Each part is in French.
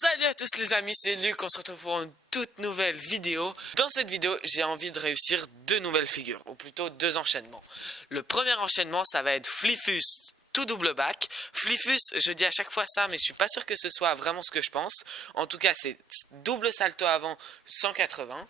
Salut à tous les amis, c'est Luc, on se retrouve pour une toute nouvelle vidéo. Dans cette vidéo, j'ai envie de réussir deux nouvelles figures, ou plutôt deux enchaînements. Le premier enchaînement, ça va être Fliffus tout double back. Fliffus, je dis à chaque fois ça, mais je suis pas sûr que ce soit vraiment ce que je pense. En tout cas, c'est double salto avant 180.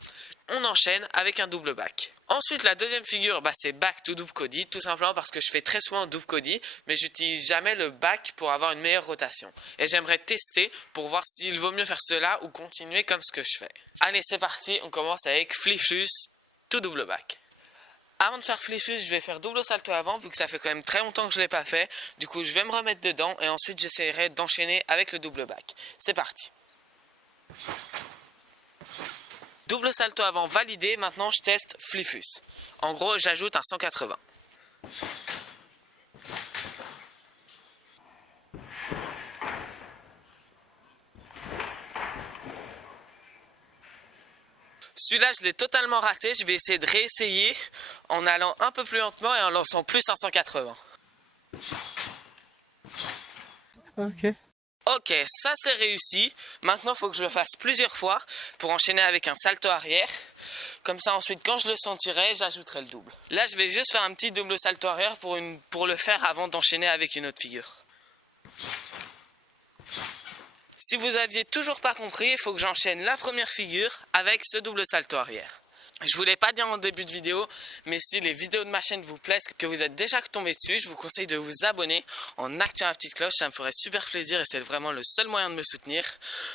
On enchaîne avec un double back. Ensuite, la deuxième figure, c'est back to double Cody, tout simplement parce que je fais très souvent double Cody, mais j'utilise jamais le back pour avoir une meilleure rotation. Et j'aimerais tester pour voir s'il vaut mieux faire cela ou continuer comme ce que je fais. Allez, c'est parti, on commence avec Fliffus tout double back. Avant de faire Fliffus, je vais faire double salto avant, vu que ça fait quand même très longtemps que je ne l'ai pas fait. Du coup, je vais me remettre dedans et ensuite j'essaierai d'enchaîner avec le double back. C'est parti. Double salto avant validé, maintenant je teste Fliffus. En gros, j'ajoute un 180. Celui-là, je l'ai totalement raté. Je vais essayer de réessayer en allant un peu plus lentement et en lançant plus un 180. Ok, ça c'est réussi. Maintenant, il faut que je le fasse plusieurs fois pour enchaîner avec un salto arrière. Comme ça, ensuite, quand je le sentirai, j'ajouterai le double. Là, je vais juste faire un petit double salto arrière pour le faire avant d'enchaîner avec une autre figure. Si vous aviez toujours pas compris, il faut que j'enchaîne la première figure avec ce double salto arrière. Je vous l'ai pas dit en début de vidéo, mais si les vidéos de ma chaîne vous plaisent, que vous êtes déjà tombé dessus, je vous conseille de vous abonner en activant la petite cloche, ça me ferait super plaisir et c'est vraiment le seul moyen de me soutenir.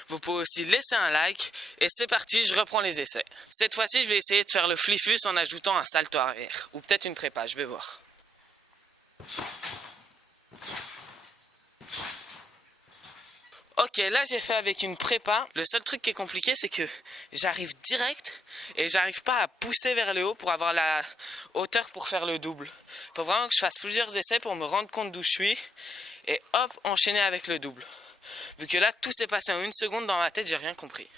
Vous pouvez aussi laisser un like et c'est parti, je reprends les essais. Cette fois-ci, je vais essayer de faire le Fliffus en ajoutant un salto arrière, ou peut-être une prépa, je vais voir. Ok, là j'ai fait avec une prépa. Le seul truc qui est compliqué, c'est que j'arrive direct et j'arrive pas à pousser vers le haut pour avoir la hauteur pour faire le double. Faut vraiment que je fasse plusieurs essais pour me rendre compte d'où je suis et hop, enchaîner avec le double. Vu que là, tout s'est passé en une seconde dans ma tête, j'ai rien compris.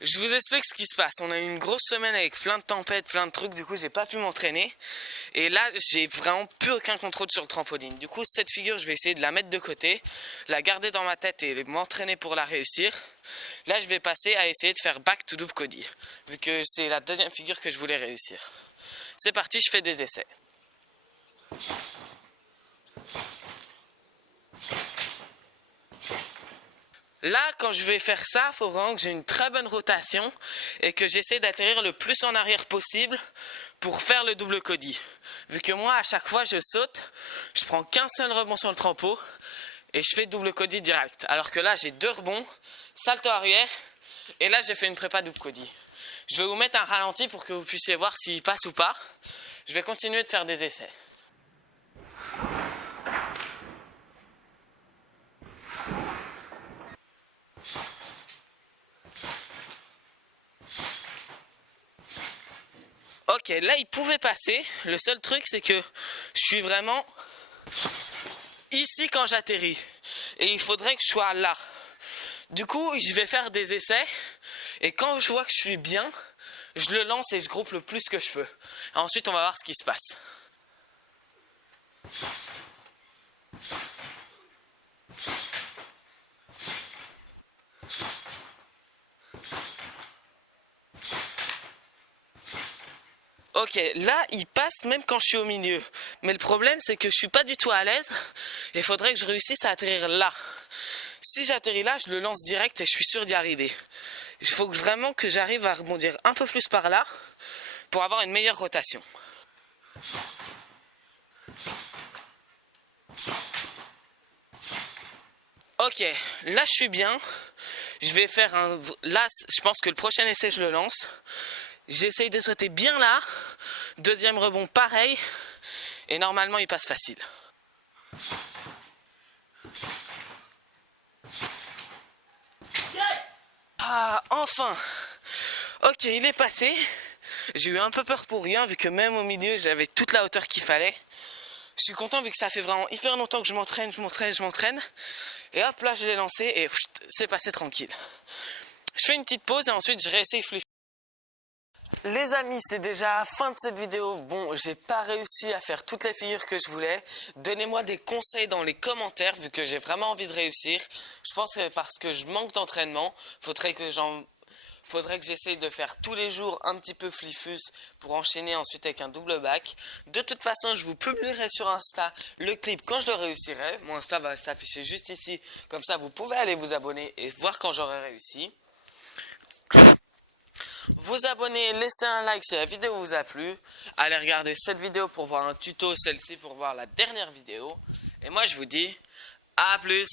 Je vous explique ce qui se passe. On a eu une grosse semaine avec plein de tempêtes, plein de trucs. Du coup, j'ai pas pu m'entraîner. Et là, j'ai vraiment plus aucun contrôle sur le trampoline. Du coup, cette figure, je vais essayer de la mettre de côté, la garder dans ma tête et m'entraîner pour la réussir. Là, je vais passer à essayer de faire back to double Cody, vu que c'est la deuxième figure que je voulais réussir. C'est parti, je fais des essais. Là, quand je vais faire ça, il faut vraiment que j'ai une très bonne rotation et que j'essaie d'atterrir le plus en arrière possible pour faire le double Cody. Vu que moi, à chaque fois, je saute, je prends qu'un seul rebond sur le trampo et je fais double Cody direct. Alors que là, j'ai deux rebonds, salto arrière et là, j'ai fait une prépa double Cody. Je vais vous mettre un ralenti pour que vous puissiez voir s'il passe ou pas. Je vais continuer de faire des essais. Ok, là il pouvait passer. Le seul truc c'est que je suis vraiment ici quand j'atterris. Et il faudrait que je sois là. Du coup, je vais faire des essais. Et quand je vois que je suis bien, je le lance et je groupe le plus que je peux. Et ensuite, on va voir ce qui se passe. Ok, là, il passe même quand je suis au milieu. Mais le problème, c'est que je suis pas du tout à l'aise. Il faudrait que je réussisse à atterrir là. Si j'atterris là, je le lance direct et je suis sûr d'y arriver. Il faut vraiment que j'arrive à rebondir un peu plus par là pour avoir une meilleure rotation. Ok, là je suis bien. Je vais faire un... Là, je pense que le prochain essai, je le lance. J'essaye de sauter bien là. Deuxième rebond, pareil. Et normalement, il passe facile. Ah, enfin! Ok, il est passé. J'ai eu un peu peur pour rien, vu que même au milieu, j'avais toute la hauteur qu'il fallait. Je suis content vu que ça fait vraiment hyper longtemps que je m'entraîne. Et hop, là, je l'ai lancé et c'est passé tranquille. Je fais une petite pause et ensuite je réessaye Fluffy. Les amis, c'est déjà la fin de cette vidéo. Bon, j'ai pas réussi à faire toutes les figures que je voulais. Donnez-moi des conseils dans les commentaires vu que j'ai vraiment envie de réussir. Je pense que c'est parce que je manque d'entraînement. Faudrait que j'essaye de faire tous les jours un petit peu Fliffus pour enchaîner ensuite avec un double back. De toute façon, je vous publierai sur Insta le clip quand je le réussirai. Mon Insta va s'afficher juste ici. Comme ça, vous pouvez aller vous abonner et voir quand j'aurai réussi. Vous abonner, laissez un like si la vidéo vous a plu. Allez regarder cette vidéo pour voir un tuto, celle-ci pour voir la dernière vidéo. Et moi, je vous dis à plus.